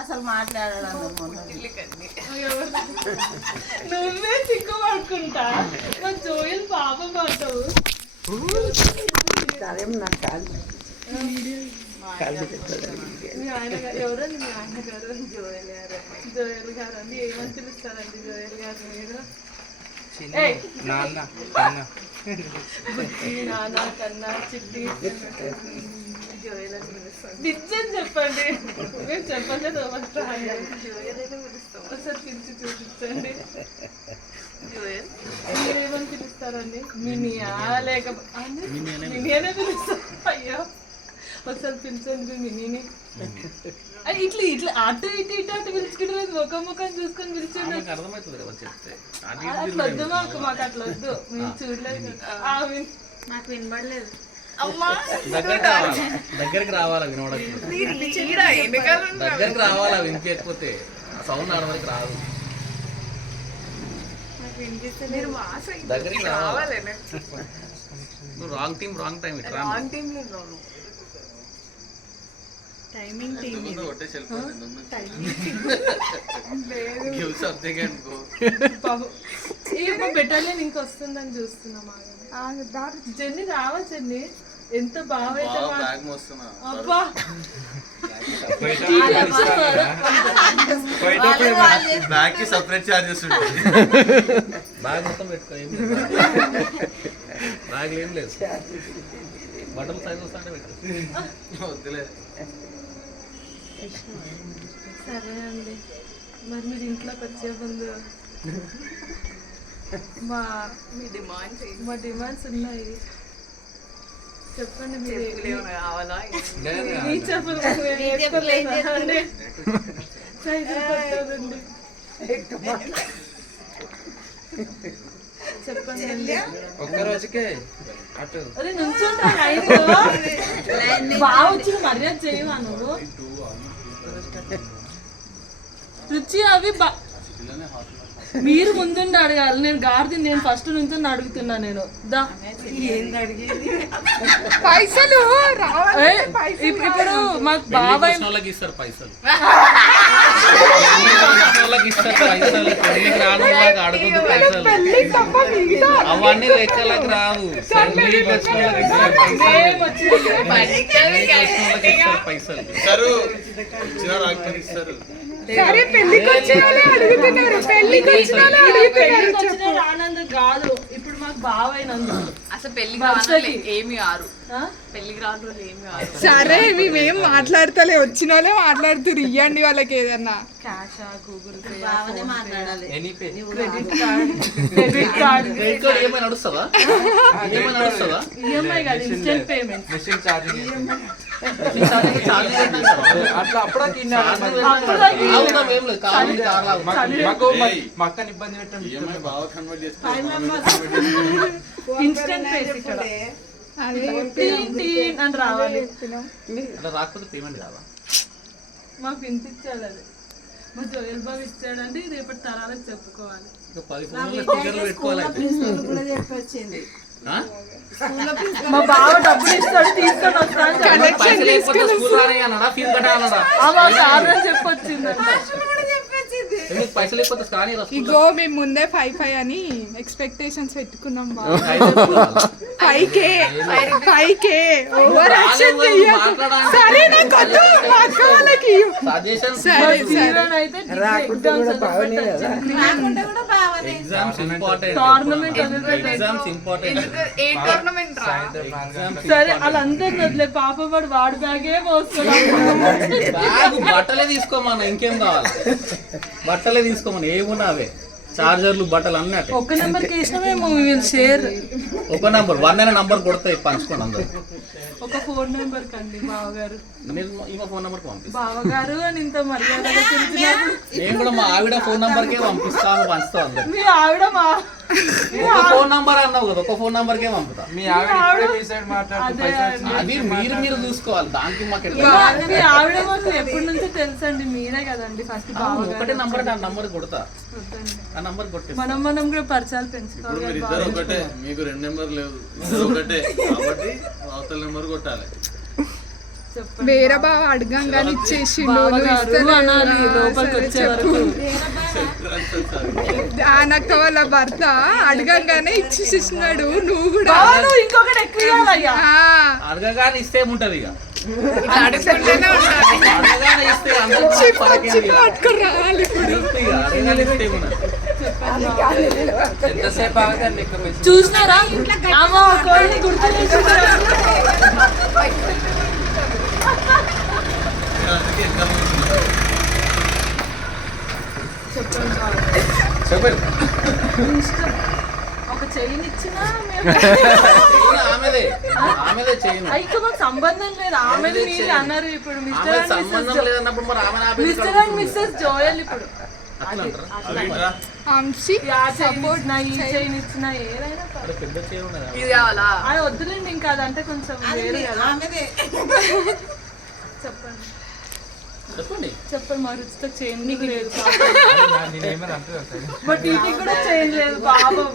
అసలు మాట్లాడడం నువ్వే సిగ్గుపడుకుంటా మా జోయల్ పాప మాటవు మీ ఆయన గారు ఎవరండి? మీ ఆయన గారు జోయల్ గారు. జోయల్ గారు అండి. ఏమని పిలుస్తారండి జోయల్ గారు మీరు? బుజ్జి, నాన్న, కన్నా, చిట్టి జోయల్ అని పిలుస్తాం. నిజం చెప్పండి, మేము చెప్పలేదు. జోయల్ అయితే పిలుస్తాం. ఒకసారి పిలిచి చూపించండి. జోయల్ మీరేమని పిలుస్తారండి? మినియా లేక మిని అనే పిలుస్తాం. అయ్యో ఒకసారి పిలిచండి మినీని. ఇట్లా ఇట్లా అటు ఇటు ఇటు అటు పిలుచుకుంటారు. ముఖం చూసుకొని పిలిచండి. అట్లా వద్దు మాకు అట్లా వద్దు. మేము చూడలేదు. నాకు వినబడలేదు. దగ్గరికి రావాలా దగ్గరికి రావాలా వినిపించకపోతే సౌండ్ ఆడ వరకు రాదు. దగ్గరికి రావాలి. Wrong team wrong time. Timing battalion ఇంకా వస్తుందని చూస్తున్నాం. జర్నీ రావచ్చండి. ఎంత బాగా అబ్బా బ్యాగ్ కి సెపరేట్ చార్జెస్ ఉంటాయి. బ్యాగ్ మొత్తం పెట్టుకో. బ్యాగ్ ఏం లేదు. బట్టలు సైజ్ వస్తాంటే పెట్టు. వద్దులే. సరే అండి. మరి మీరు ఇంట్లోకి వచ్చే ముందు మా డిమాండ్స్ ఉన్నాయి. చెప్పండి. మీరు కావాలా? చెప్పులు చెప్పండి అండి. ఒక్క రోజుకే అరే నుంచుంటా బాగా వచ్చి మర్యాద చేయవా నువ్వు? రుచి అవి మీరు ముందుండి అడగాలి. నేను గార్ది నేను ఫస్ట్ నుంచి అడుగుతున్నా. నేను పైసలు ఇప్పుడు మాకు బాబాయ్ ఇస్తారు పైసలు. అవన్నీ లెక్కలకు రాదు. పైసలు సరే పెళ్లికి ఆనందం కాదు. ఇప్పుడు మాకు బావైనందు అసలు పెళ్లికి ఏమి ఆరు పెళ్లికి రాదు ఏమి ఆరు. సరే మేమేం మాట్లాడతలే, వచ్చిన వాళ్ళే మాట్లాడుతురు. ఇవ్వండి వాళ్ళకి ఏదన్నా. క్యాషా, గూగుల్ పే, మాట్లాడాలి. క్రెడిట్ కార్డ్ ఏమైనా నడుస్తుందా? ఏమైనా నడుస్తుందా? ఈఎంఐ కాదు, ఇన్స్టెంట్ పేమెంట్. అట్లా అప్పుడే మక్కని ఇబ్బంది పెట్టండి. ఇన్స్టెంట్ పేస్ ఇక్కడ అని రావాలి. రాకపోతే పేమెంట్ కాదా? మాకు వినిపించాలి. అది మా జోయల్ బాబు ఇచ్చాడంటే రేపటి తరాలకు చెప్పుకోవాలి. 10 ఫోన్లు స్టిక్కర్లు పెట్టుకోవాలి. మా బావ డబ్బులు ఇస్తాడు, తీసుకొని వస్తాను చెప్పొచ్చిందంట. పైసలు ఇగో మేము ముందే 5 అని ఎక్స్పెక్టేషన్స్ పెట్టుకున్నాం. 5K ఓవర్ యాక్షన్ చెయ్యకు. సరే నాకు వద్దు, మా అక్క వాళ్ళకి సరే వాళ్ళందరినీ వదిలే. పాప వాడు బ్యాగే పోస్తున్నాడు. బట్టలే తీసుకోమన్నా. ఇంకేం కావాలి? బట్టలే తీసుకోమని. ఏమున్నా అవే చార్జర్లు బట్టలు అన్నీ అట్టే. ఒక నెంబర్ వేసినామేమో షేర్. ఒక నెంబర్ 1 అనే నంబర్ కొడతాయి, పంచుకోండి అందరు. ఒక ఫోన్ నెంబర్ కండి బావగారు. ఫోన్ నెంబర్ పంపిస్తాను. బావగారు అని ఇంత మర్యాదగా తెలిసినప్పుడు నేను కూడా మా ఆవిడ ఫోన్ నంబర్కే పంపిస్తాను, పంచుతా అందరు. మీ ఆవిడ ఒక ఫోన్ నంబర్ అన్నావు కదా, ఒక ఫోన్ నంబర్కే పంపుతా. మీ ఆవిడ అది మీరు చూసుకోవాలి. దానికి మాకు మీ ఆవిడ మాకు ఎప్పటి నుంచో తెలుసండి. మీరే కదండి ఫస్ట్. ఒకటే నంబర్, ఆ నంబర్ కొడతా. ఆ నంబర్ కొట్టే మనం కూడా పరిచయాలు పెంచుకోవాలి. ఒకటే, మీకు 2 నెంబర్ లేవు, ఒకటే కాబట్టి అవతల నెంబర్ కొట్టాలి. వేరే బావ అడగంగానే ఇచ్చేసిండు నువ్వు బావగారు ఇస్తలేవు. అనాలి లోపలికి సరే, వచ్చే చెప్పు. వరకు. ఆనక్క వాళ్ళ భర్త అడగంగానే ఇచ్చేసినాడు నువ్వు కూడా బావ నువ్వు ఇంకొకటి ఎక్కువ ఇవ్వాలయ్యా. ఆ, అడగగానే ఇస్తే ఏముంటది ఇక ఇట్లా అడుగుతుంటేనే ఉండాలి. అడగగానే ఇస్తే అంత చిప్పు పట్టుకుని రావాలి ఇప్పుడు. అడగగానే ఇస్తే ఏమున్నది ఎంతసేపు ఆగదా లెక్క పెంచు. చూసినారా ఆమె కోడిని గుర్తు చేసిండ్రా? చెప్పండి ఒక చైన్ ఇచ్చినా మేము ఆమెదే చేయను అయితే మాకు సంబంధం లేదు. ఆమెది మీరు అన్నారు ఇప్పుడు ఆమె మిస్టర్ అండ్ సంబంధం మిస్సెస్ లేదన్నప్పుడు మరి ఆమె మిస్టర్ అండ్ మిస్సెస్ జోయల్ ఇప్పుడు అట్లా అంటారా అంశి ఆ చైన్ ఇచ్చినా ఈ చైన్ ఇచ్చినా ఏదైనా పర్లేదు. పెద్ద చేయను ఉన్నదా? ఇది కావాలా అది వద్దులేండి ఇంకా అదంటే కొంచెం వేరు కదా. చెప్పండి చెప్పండి చెప్పండి మా రుచితో చైన్ లేదు నేనేమని అంటుంది ఒకసారి. బట్ వీటికి కూడా చైన్ లేదు పాపం.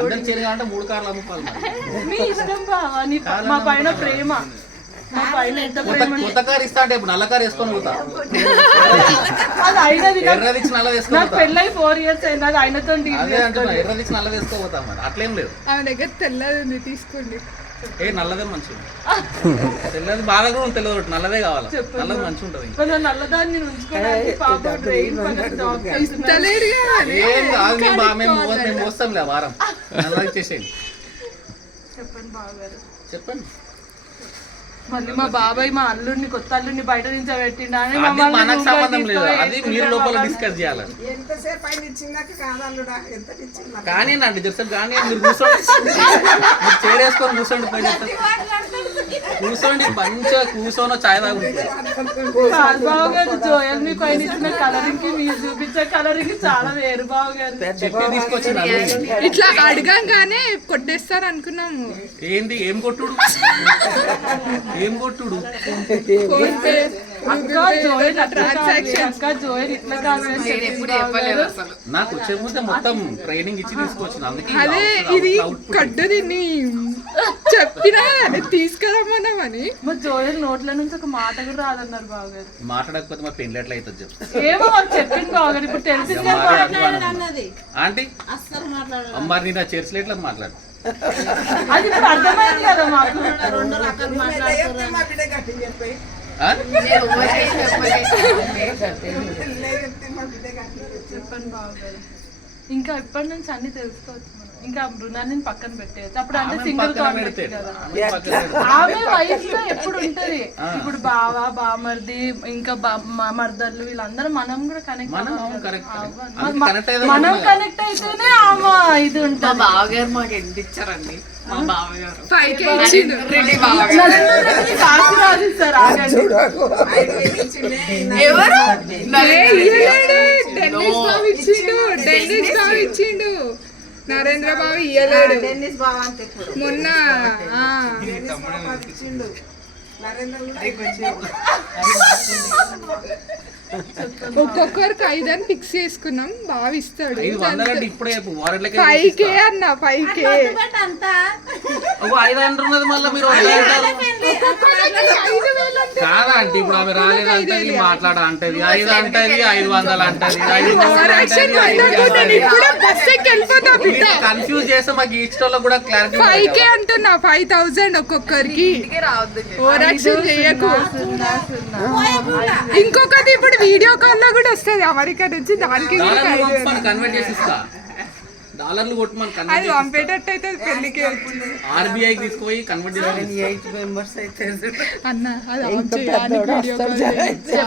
అందరు చేయను అంటే 3 కార్లు అమ్ముకోవాలి మరి. మీ ఇష్టం బావా నీ మా పైన ప్రేమ మా పైన ఎంత ప్రేమ కొత్త కారు ఇస్తా అంటే ఇప్పుడు నల్ల కారు వేసుకొని పోతా అది అయినది నాకు. ఎర్రది ఇచ్చి నల్ల వేసుకొని నాకు పోతా పెళ్ళై 4 years అయింది. అది ఆయనతో డీల్ అదే అంటున్నా ఎర్రది ఇచ్చి నల్ల వేసుకోపోతా మరి అట్లేం లేదు ఆమె దగ్గర తెల్లది ఉంది తీసుకోండి. ఏ నల్లదే మంచిది తెల్లది బాగా కూడా ఉంది, తెల్లది ఒకటి నల్లదే కావాలి నల్లది మంచిగా ఉంటుంది ఇంకా. కొంచెం నల్లదాన్ని ఉంచుకోవడానికి పాపం ట్రైన్ పక్కన జాబ్ ఇస్తలేడుగా మరి. ఏం కాదు మేము మోస్తాంలే వారం నల్లది చేసేయండి చెప్పండి బావగారు. చెప్పండి మళ్ళీ మా బాబాయ్ మా అల్లుడిని కొత్త అల్లుడిని బయట నుంచి పెట్టిండు అని అది మమ్మల్ని మనకు రూమ్లో సంబంధం లేదు తీసుకొని అది మీరు లోపల డిస్కస్ చేయాలి కానీ అండి జర్సెప్ కానీ మీరు కూర్చోండి మీరు చైర్ వేసుకొని కూర్చోండి పోయి చెప్తాను కూర్చోండి మంచిగా కూర్చొని చాయ్ తాగుతుంది కాదు బావగారు. జోయల్ మీ పైన ఇచ్చిన కలరింగ్ కి మీరు చూపించే కలరింగ్ చాలా వేరు బావగారు. చెట్టు తీసుకొచ్చింది ఇట్లా అడగంగానే కొట్టేస్తారు అనుకున్నాము. ఏంది ఏం కొట్టుడు ఏం కొట్టుడు ఫోన్ పే, అక్క జోయల్ అట్లా కాదు. ట్రాన్సాక్షన్ అక్క జోయల్ ఇట్లా కాదు అని నేను చెప్పింది ఎప్పుడు బావగారు. చెప్పలేదు అసలు నాకు వచ్చే ముందే మొత్తం ట్రైనింగ్ ఇచ్చి తీసుకొచ్చింది అందుకే అదే ఇది కడ్డది నీ చెప్పినా తీసుకురమ్మన్నామని. మా జోయల్ నోట్ల నుంచి ఒక మాట కూడా రాదన్నారు బావగారు. మాట్లాడకపోతే మా పెళ్ళి ఎట్లా అవుతుంది చెప్పు ఏమో మాకు చెప్పింది బావగారు. ఇప్పుడు తెలిసిందే ఆంటీ అమ్మారి నేను చర్చలు ఎట్లా మాట్లాడు అది ఇప్పుడు అర్థమైంది కదా మాకు. ఆ? నేను ఊరికే చెప్పలేదు. చెప్పండి బావగారు. ఇంకా ఇప్పటి నుంచి అన్ని తెలుసుకోవచ్చు మనం. ఇంకా మృణాన్ని పక్కన పెట్టేయచ్చు. అప్పుడు అంటే ఆమె సింగిల్ పక్కన కాంటాక్ట్ పెడితే కదా. ఆమె పక్కన పెడితే. ఆమె వైఫ్ లో ఎప్పుడు ఉంటది. ఇప్పుడు బావ బామర్ది ఇంకా మర్దర్లు వీళ్ళందరూ మనం కూడా కనెక్ట్ మనం అవును కరెక్ట్ కనెక్ట్ అయ్యేదా మనం కనెక్ట్ అయితేనే ఆమె ఇది మా ఉంటుంది. బావగారు మాకు ఎంత ఇచ్చారండి మా బావగారు 5K ఇచ్చిండు. రెడ్డి బావగారు కాశీ రాసిస్తారు ఆగండి. ఎవరు ఇయ్యలేడు. డెన్నిస్ బాబు ఇచ్చిండు. డెన్నిస్ బాబు ఇచ్చిండు. నరేంద్ర బాబు ఇయ్యలేడు మొన్న. ఒక్కొక్కరికి 5 అని ఫిక్స్ చేసుకున్నాం. బాగా ఇస్తాడు. 500 అంటే ఇప్పుడే వారెట్లకే 5K అన్న 5K. ఒక 500 ఉన్నది మళ్ళీ మీరు 500 కాదా అంటే ఇప్పుడు ఆమె రాలేదంటది మాట్లాడాలంటది 5 అంటది 500 అంటది 500 అంటది ఇప్పుడే బస్ ఎక్కి వెళ్ళిపోతా బిడ్డ. కన్ఫ్యూజ్ చేస్తే మాకు ఇష్టంలో కూడా క్లారిటీ 5K అంటున్నా. 5000 ఒక్కొక్కరికి. ఇంటికే రావద్దు ఓవరాక్షన్ చేయకు. ఇంకొకటి ఇప్పుడు వీడియో కాల్ లో కూడా వస్తుంది అమెరికా నుంచి. దానికి కూడా డాలర్లు 5,000. కొట్టుమని కన్వర్ట్ చేసి ఇస్తా డాలర్లు కొట్టుమని అది కన్వర్ట్ పంపేటట్టు అయితే పెళ్లికి ఆర్బీఐకి తీసుకుపోయి కన్వర్ట్ చేసి అన్న అది ఆఫ్ చేయాలి వీడియో కాల్.